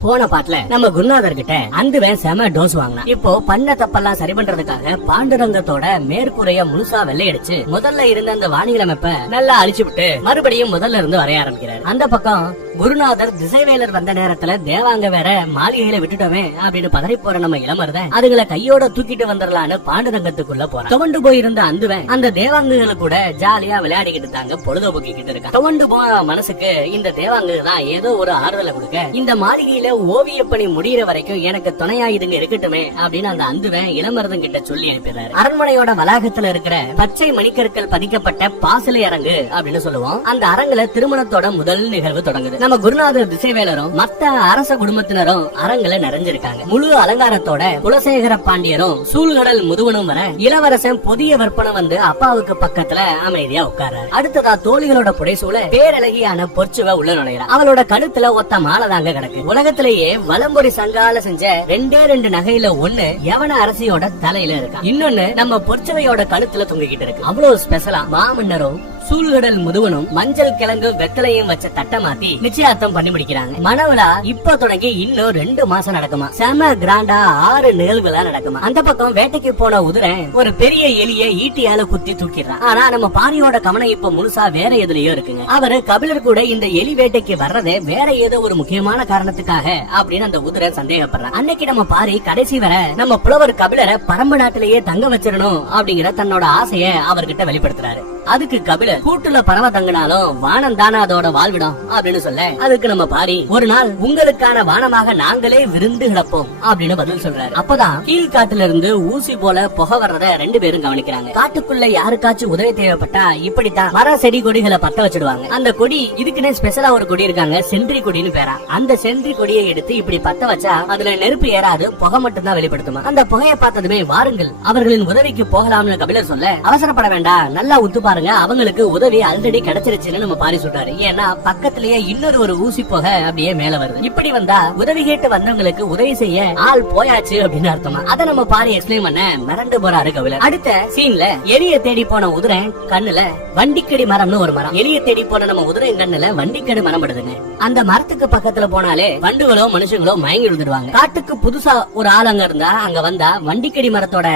போன பாட்டுல நம்ம குருநாதர் கிட்ட அந்துவன் செம டோஸ் வாங்கினான் இப்போ பண்ண தப்பெல்லாம் சரி பண்றதுக்காக பாண்டுரங்கத்தோட மேற்கூரைய முழுசா வெள்ளையடிச்சு முதல்ல இருந்த அந்த வானிலை அமைப்ப நல்லா அழிச்சு விட்டு மறுபடியும் முதல்ல இருந்து வரைய ஆரம்பிக்கிறாரு. அந்த பக்கம் குருநாதர் திசைவேலர் வந்த நேரத்துல தேவாங்க வேற மாளிகையில விட்டுட்டோமே அப்படின்னு பதறி போற நம்ம இளமருத அதுங்களை கையோட தூக்கிட்டு வந்துடலான்னு பாண்டுரங்கத்துக்குள்ள போறான். துவண்டு போயிருந்த அந்துவன் அந்த தேவாங்குகளை கூட ஜாலியா விளையாடிக்கிட்டு தாங்க பொழுதுபோக்கிக்கிட்டு இருக்கான். துவண்டு போன மனசுக்கு இந்த தேவாங்கு தான் ஏதோ ஒரு ஆறுதலை கொடுக்க இந்த மாளிகையில ஓவிய பணி முடியிற வரைக்கும் எனக்கு துணையா இதுங்க இருக்கட்டுமே அப்படின்னு அந்த அந்துவன் இளமருதன் கிட்ட சொல்லி அனுப்பிடுறாரு. அரண்மனையோட வளாகத்துல இருக்கிற பச்சை மணிக்கற்கள் பதிக்கப்பட்ட பாசலை அரங்கு அப்படின்னு சொல்லுவோம். அந்த அரங்குல திருமணத்தோட முதல் நிகழ்வு தொடங்குது. நம்ம குருநாதர் திசைவேலரும் மத்த அரச குடும்பத்தினரும் அரங்குல நிறைஞ்சிருக்காங்க. முழு அலங்காரத்தோட குலசேகர பாண்டியரும் சூழ்கடல் முதுவனும் வர இளவரசன் புதிய விற்பனை வந்து அப்பாவுக்கு பக்கத்துல அமைதியா உட்கார்றாரு. அடுத்ததா தோழிகளோட புடைசூல பேரழகியான பொற்சுவ உள்ள நுழையிறா அவளோட கழுத்துல ஒத்த மாலை தாங்க கிடக்கு. உலகத்திலேயே வலம்பொறி சங்கால செஞ்ச ரெண்டே ரெண்டு நகையில ஒண்ணு யவன அரசியோட தலையில இருக்கா. இன்னொன்னு நம்ம பொற்சுவையோட கழுத்துல தொங்கிக்கிட்டு இருக்கு. அவ்வளவு ஸ்பெஷலா மாமன்னரும் சூழ்கடல் முதுவனும் மஞ்சள் கிழங்கு வெத்தலையும் வச்ச தட்டை மாத்தி நிச்சயார்த்தம் பண்ணி முடிக்கிறாங்க. மணவிழா இப்ப தொடங்கி இன்னும் ரெண்டு மாசம் நடக்குமா? செம கிராண்டா ஆறு நிகழ்வுகளா நடக்குமா? அந்த பக்கம் வேட்டைக்கு போன உதிரை ஒரு பெரிய எலிய ஈட்டியால குத்தி தூக்கிடுறான். ஆனா நம்ம பாரியோட கவனம் இப்ப முழுசா வேற எதுலயோ இருக்குங்க. அவரு கபிலர் கூட இந்த எலி வேட்டைக்கு வர்றதே வேற ஏதோ ஒரு முக்கியமான காரணத்துக்காக அப்படின்னு அந்த உதிரை சந்தேகப்படுறான். அன்னைக்கு நம்ம பாரி கடைசி வரை நம்ம புலவர் கபிலரை பரம்பு நாட்டிலேயே தங்க வச்சிடணும் அப்படிங்கிற தன்னோட ஆசைய அவர்கிட்ட வெளிப்படுத்துறாரு. அதுக்கு கபிலர் கூட்டுல பறவை தங்கினாலும் வானம் தானே அதோட வாழ்விடம் அப்படின்னு சொல்ல. அதுக்கு நம்ம பாரி ஒரு நாள் உங்களுக்கான வானமாக நாங்களே விருந்து கிடப்போம் அப்படின்னு பதில் சொல்றாரு. அப்பதான் கீழ்காட்டுல இருந்து ஊசி போல புகை வர்றத ரெண்டு பேரும் கவனிக்கிறாங்க. காட்டுக்குள்ள யாருக்காச்சும் உதவி தேவைப்பட்டா இப்படித்தான் மர செடி கொடிகளை பத்த வச்சிடுவாங்க. அந்த கொடி இதுக்குன்னே ஸ்பெஷலா ஒரு கொடி இருக்காங்க சென்றி கொடின்னு பேரா. அந்த சென்றி கொடியை எடுத்து இப்படி பத்த வச்சா அதுல நெருப்பு ஏறாது புகை மட்டும் தான் வெளிப்படுத்துமா. அந்த புகையை பார்த்ததுமே வாருங்கள் அவர்களின் உதவிக்கு போகலாம்னு கபிலர் சொல்ல அவசரப்பட வேண்டாம் நல்லா உத்து பாருங்க அவங்களுக்கு உதவி ஆல்ரெடி கிடைச்சிருச்சுன்னு நம்ம பாரி சொல்றாரு. ஏன்னா பக்கத்திலேயே இன்னொரு ஒரு ஊசி போக அப்படியே மேல வருது. இப்படி வந்தா உதவி கேட்டு வந்தவங்களுக்கு உதவி செய்ய ஆள் போயாச்சு அப்படின்னு அர்த்தமா? அதை நம்ம பாரி எக்ஸ்பிளைன் பண்ண மிரண்டு போறாரு கபிலர். அடுத்த சீன்ல எலிய தேடி போன உதிரை கண்ணுல வண்டிக்கடி மரம்னு ஒரு மரம். எலிய தேடி போன நம்ம உதிரை கண்ணுல வண்டிக்கடி மரம் படுதுங்க. அந்த மரத்துக்கு பக்கத்துல போனாலே வண்டுகளோ மனுஷங்களோ மயங்கி விழுந்துடுவாங்க. காட்டுக்கு புதுசா ஒரு ஆள் அங்க இருந்தா அங்க வந்தா வண்டிக்கடி மரத்தோட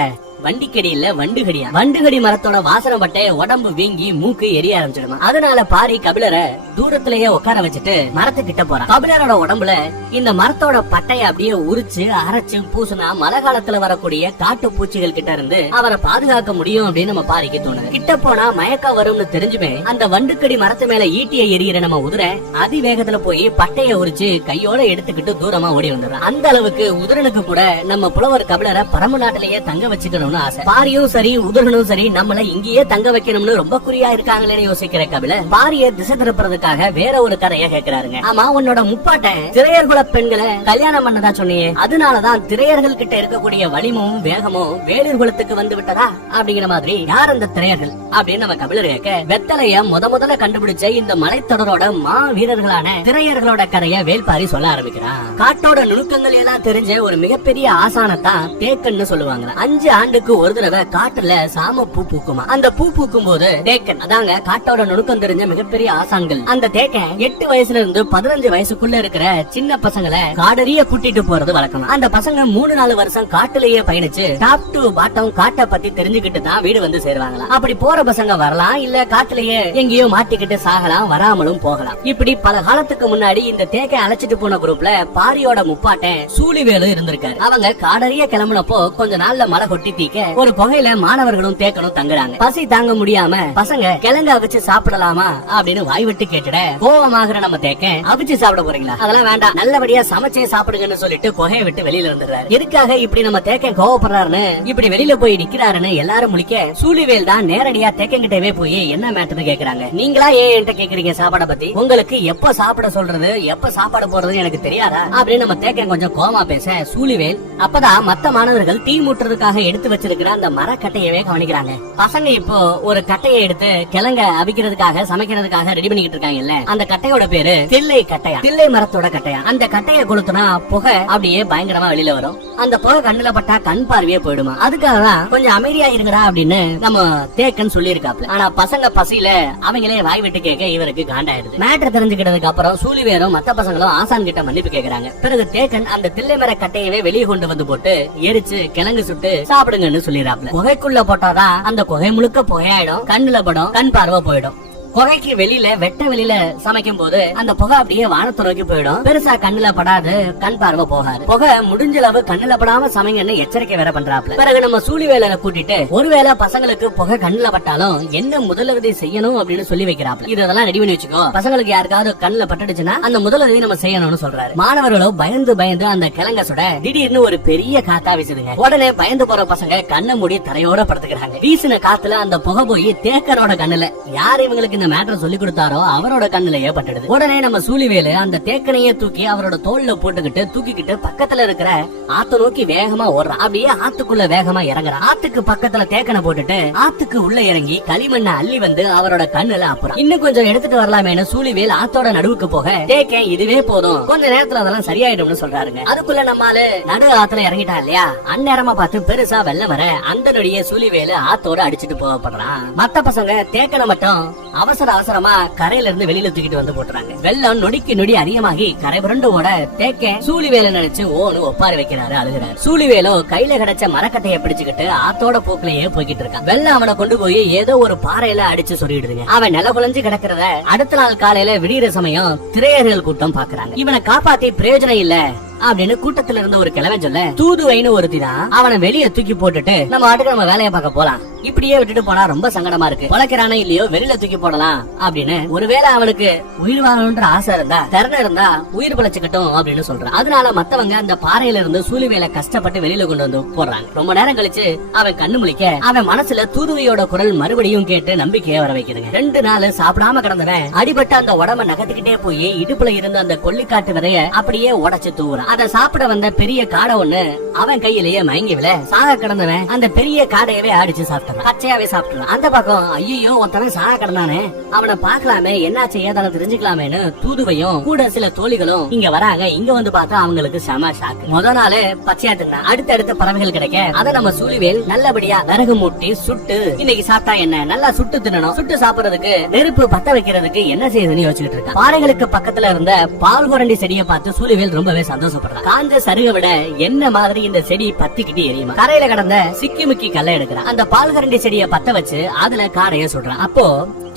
வண்டிக்கடியில வண்டுகடியா? வண்டுகடி மரத்தோட வாசனை பட்டே உடம்பு வீங்கி மூக்கு எரிய ஆரம்பிச்சிடுமா? அதனால பாரி கபிலரை தூரத்திலேயே உட்கார வச்சுட்டு மரத்துக்கிட்ட போறான். கபிலரோட உடம்புல இந்த மரத்தோட பட்டைய அப்படியே உரிச்சு அரைச்சு பூசுனா மழை காலத்துல வரக்கூடிய காட்டு பூச்சிகள் கிட்ட இருந்து அவரை பாதுகாக்க முடியும் அப்படின்னு நம்ம பாரிக்கு தோணுது. கிட்ட போனா மயக்கம் வரும்னு தெரிஞ்சுமே அந்த வண்டுக்கடி மரத்து மேல ஈட்டிய எரியிற நம்ம உதிரை அதிவேகத்துல போய் பட்டைய உரிச்சு கையோட எடுத்துக்கிட்டு தூரமா ஓடி வந்துடுறான். அந்த அளவுக்கு உதிரனுக்கு கூட நம்ம புலவர் கபிலரை பரம்பு நாட்டிலேயே தங்க வச்சுக்கணும்னு ஆசை. பாரியும் சரி உதிரனும் சரி நம்மள இங்கேயே தங்க வைக்கணும்னு ரொம்ப குறியா இருக்காங்களேன்னு யோசிக்கிற கபில பாரிய திசை திருப்புறதுக்காக வேற ஒரு கதைய கேக்குறாருங்க. ஆமா உன்னோட முப்பாட்ட திரையர்குல பெண்களை கல்யாணம் பண்ணதா சொன்னியே அதனாலதான் திரையர்கள் கிட்ட இருக்கக்கூடிய வலிமும் வேகமும் வேலூர் குலத்துக்கு வந்து விட்டதா? அப்படிங்கிற மாதிரி யார் அந்த திரையர்கள்? அப்படின்னு நம்ம கபிலர் கேட்க வெத்தலைய முத முதல்ல கண்டுபிடிச்ச இந்த மலைத்தொடரோட மா வீரர்களான திரையர்களோட கதைய வேல்பாரி சொல்ல ஆரம்பிக்கிறான் காட்டோட நுணுக்கங்கள் எல்லாம் தெரிஞ்ச ஒரு மிகப்பெரிய ஆசானத்தான் தேக்கன்னு சொல்லுவாங்க அஞ்சு ஆண்டுக்கு ஒரு தடவை காட்டுல சாம பூ பூக்குமா. அந்த பூ பூக்கும் போது தேக்கன் அதாங்க காட்டோட நுணுக்கம் தெரிஞ்ச மிகப்பெரிய ஆசான்கள். அந்த தேக்கன் எட்டு வயசுல இருந்து பதினஞ்சு வயசுக்குள்ள இருக்கிற சின்ன பசங்களை காடறிய கூட்டிட்டு போறது வழக்கம். அந்த பசங்க மூணு நாலு வருஷம் காட்டுலயே பயணிச்சு டாப் டு பாட்டம் காட்டை பத்தி தெரிஞ்சுக்கிட்டு தான் வீடு வந்து சேருவாங்களா. அப்படி போற பசங்க வரலாம் இல்ல காட்டுலயே எங்கேயோ மாட்டிக்கிட்டு சாகலாம் வராமலும் போகலாம். இப்படி பல காலத்துக்கு முன்னாடி இந்த தேக்கை அழைச்சிட்டு போன குரூப்ல பாரியோட முப்பாட்டன் சூழிவேலு இருந்திருக்காரு. அவங்க காடறிய கிளம்புனப்போ கொஞ்ச நாள்ல மழை கொட்டி தீக்க ஒரு புகையில மாணவர்களும் தேக்கணும் தங்குறாங்க. பசி தாங்க முடியாம பசங்க கிழங்க அவிச்சு சாப்பிடலாமா? அப்படின்னு வாய் விட்டு கேட்டுட கோவமாகிற நம்ம தேக்க அவிச்சு சாப்பிட போறீங்களா? அதெல்லாம் வேண்டாம் நல்லபடியா சமைச்சே சாப்பிடுங்கன்னு சொல்லிட்டு புகையை விட்டு வெளியில இருந்துறாரு எதுக்காக இப்படி நம்ம தேக்க கோவப்படுறாருன்னு இப்படி வெளியில போய் நிக்கிறாருன்னு எல்லாரும் முழிக்க சூழிவேல் தான் நேரடியா தேக்கங்கிட்டவே போய் என்ன மேட்டர்னு கேக்குறாங்க? நீங்களா ஏன் என்கிட்ட கேக்குறீங்க சாப்பாட பத்தி? உங்களுக்கு எப்ப சாப்பிட சொல்றது எப்ப சாப்பாடு போறது எனக்கு தெரியாதா? அப்படின்னு நம்ம தேக்கன் கொஞ்சம் கோமா பேச சூழிவேல் அப்பதான் மத்த மாணவர்கள் தீ மூட்டுறதுக்காக எடுத்து வச்சிருக்கிற அந்த மரக்கட்டையவே கவனிக்கிறாங்க. பசங்க இப்போ ஒரு கட்டையை எடுத்து கிழங்க அவிக்கிறதுக்காக சமைக்கிறதுக்காக ரெடி பண்ணிக்கிட்டு இருக்காங்கல்ல? அந்த கட்டையோட பேரு தில்லை கட்டையா. தில்லை மரத்தோட கட்டையா. அந்த கட்டையை கொளுத்துனா புகை அப்படியே பயங்கரமா வெளியில வரும். அந்த புகை கண்ணுல பட்டா கண் பார்வையே போயிடுமா? அதுக்காக தான் கொஞ்சம் அமைதியா இருங்கடா அப்படின்னு நம்ம தேக்கன் சொல்லியிருக்காப்ல. ஆனா பசங்க பசியில அவங்களே வாய் விட்டு கேட்க இவருக்கு காண்டாயிருது. மேட்டர் தெரிஞ்சுக்கிட்டதுக்கு அப்புறம் சூழிவேரும் மத்த பசங்களும் ஆசான் கிட்ட மன்னிப்பு கேக்குறாங்க. பிறகு தேக்கன் அந்த தில்லை மர கட்டையவே வெளியே கொண்டு வந்து போட்டு எரிச்சு கிழங்கு சுட்டு சாப்பிடுங்கன்னு சொல்லிடுறாப்ல. குகைக்குள்ள போட்டாதான் அந்த குகை முழுக்க புகையாயிடும் கண்ணுல படம் கண் பார்வை போயிடும். குகைக்கு வெளியில வெட்ட வெளியில சமைக்கும் போது அந்த புகை அப்படியே வானத்தை நோக்கி போயிடும். பெருசா கண்ணுல படாது கண் பார்வை போகாது. புகை முடிஞ்ச அளவு கண்ணுல படாம சமைங்கன்னு எச்சரிக்கை வேற பண்றாப்ல பிறகு நம்ம சூழி வேலையில கூட்டிட்டு ஒருவேளை பசங்களுக்கு புகை கண்ணுல பட்டாலும் என்ன முதலுதவி செய்யணும் அப்படின்னு சொல்லி வைக்கிறாப்ல இதெல்லாம் ரெடி பண்ணி வச்சுக்கோ. பசங்களுக்கு யாருக்காவது கண்ணுல பட்டுடுச்சுன்னா அந்த முதலுதவி நம்ம செய்யணும்னு சொல்றாரு. மாணவர்களோ பயந்து பயந்து அந்த கிழங்க சுட திடீர்னு ஒரு பெரிய காத்தா வீசுதுங்க. உடனே பயந்து போற பசங்க கண்ணை மூடி தரையோட படுத்துக்கிறாங்க. வீசின காத்துல அந்த புகை போய் தேக்கரோட கண்ணுல. யார் இவங்களுக்கு இந்த மேட்டர் சொல்லி கொடுத்தாரோ அவரோட கண்ணுலயே பட்டுடுது உடனே நம்ம சூழிவேலு அந்த தேக்கனையே தூக்கி அவரோட தோல்ல போட்டுக்கிட்டு தூக்கிக்கிட்டு பக்கத்துல இருக்கிற ஆத்த நோக்கி வேகமா ஓடுறான் அப்படியே ஆத்துக்குள்ள வேகமா இறங்குறான் ஆத்துக்கு பக்கத்துல தேக்கனை போட்டுட்டு ஆத்துக்கு உள்ள இறங்கி களிமண்ணை அள்ளி வந்து அவரோட கண்ணுல அப்புறம் இன்னும் கொஞ்சம் எடுத்துட்டு வரலாமேனு சூழிவேல் ஆத்தோட நடுவுக்கு போக தேக்கன் இதுவே போதும். கொஞ்ச நேரத்துல அதெல்லாம் சரியாயிடும்னு சொல்றாருங்க. அதுக்குள்ள நம்மால நடு ஆத்துல இறங்கிட்டா இல்லையா? அந்நேரமா பார்த்து பெருசா வெள்ள வர அந்த நொடியே சூழிவேலு ஆத்தோட அடிச்சுட்டு போகப்படுறான். மத்த பசங்க தேக்கனை மட்டும் அவ அவசர அவசரமா கரையில இருந்து வெளியில தூக்கிட்டு வந்து போட்டுறாங்க. வெள்ளம் நொடிக்கு நொடி அதிகமாகி கரை புரண்டு ஓட தேக்க சூழிவேல நினைச்சு ஓனு ஒப்பாரி வைக்கிறாரு அழுகிறாரு. சூழிவேலோ கையில கிடைச்ச மரக்கட்டைய பிடிச்சுக்கிட்டு ஆத்தோட போக்குலயே போய்கிட்டு இருக்கான். வெள்ளம் அவனை கொண்டு போய் ஏதோ ஒரு பாறையில அடிச்சு சொல்லிடுதுங்க. அவன் நில குலைஞ்சு கிடக்கிறத அடுத்த நாள் காலையில விடியிற சமயம் திரையர்கள் கூட்டம் பாக்குறாங்க இவனை காப்பாத்தி பிரயோஜனம் இல்ல. அப்படின்னு கூட்டத்துல இருந்த ஒரு கிழவன் சொல்ல தூதுவைன்னு ஒருத்தி தான் அவனை வெளிய தூக்கி போட்டுட்டு நம்ம ஆட்டுக்கு நம்ம வேலையை பார்க்க போலாம். இப்படியே விட்டுட்டு போனா ரொம்ப சங்கடமா இருக்கு. பழக்கிறானே இல்லையோ வெளியில தூக்கி போடலாம் அப்படின்னு ஒருவேளை அவனுக்கு உயிர் வாழணும்ன்ற ஆசை இருந்தா திறன் இருந்தா உயிர் பிழைச்சுக்கட்டும் அப்படின்னு சொல்றான். அதனால மத்தவங்க அந்த பாறையில இருந்து சூழி வேலை கஷ்டப்பட்டு வெளியில கொண்டு வந்து போடுறாங்க. ரொம்ப நேரம் கழிச்சு அவன் கண்ணு முழிக்க அவன் மனசுல தூதுவையோட குரல் மறுபடியும் கேட்டு நம்பிக்கையை வர வைக்கிறது ரெண்டு நாள் சாப்பிடாம கிடந்தவன் அடிபட்ட அந்த உடம்ப நகர்த்திக்கிட்டே போய் இடுப்புல இருந்த அந்த கொல்லிக்காட்டு விதைய அப்படியே உடைச்சு தூவுறான். அதை சாப்பிட வந்த பெரிய காடை ஒண்ணு அவன் கையிலேயே மயங்கிவில சாக கிடந்தவன் அந்த பெரிய காடையவே அடிச்சு சாப்பிட்டான். பச்சையாவே சாப்பிட்டான் அந்த பக்கம் ஐயோ ஒருத்தவன் சாக கிடந்தானே. அவனை பாக்கலாமே என்னாச்சு ஏதாவது தெரிஞ்சுக்கலாமேன்னு தூதுவையும் கூட சில தோழிகளும் இங்க வராங்க. இங்க வந்து பார்த்தா அவங்களுக்கு செம ஷாக் முத நாள் பச்சையா தின்னா அடுத்தடுத்த பறவைகள் கிடைக்க அதை நம்ம சூழிவேல் நல்லபடியா விறகு மூட்டி சுட்டு இன்னைக்கு சாப்பிட்டா என்ன? நல்லா சுட்டு தின்னணும். சுட்டு சாப்பிடுறதுக்கு நெருப்பு பத்த வைக்கிறதுக்கு என்ன செய்யுதுன்னு யோசிச்சுட்டு இருக்கான். பாறைகளுக்கு பக்கத்துல இருந்த பால் குரண்டி செடியை பார்த்து சூழிவேல் ரொம்பவே சந்தோஷம் சந்தோஷப்படுறான் காஞ்ச சருக விட என்ன மாதிரி இந்த செடி பத்திக்கிட்டு எரியுமா? கரையில கடந்த சிக்கி முக்கி கல்ல எடுக்கிறான். அந்த பால் கரண்டி செடியை பத்த வச்சு அதுல காரைய சொல்றான் அப்போ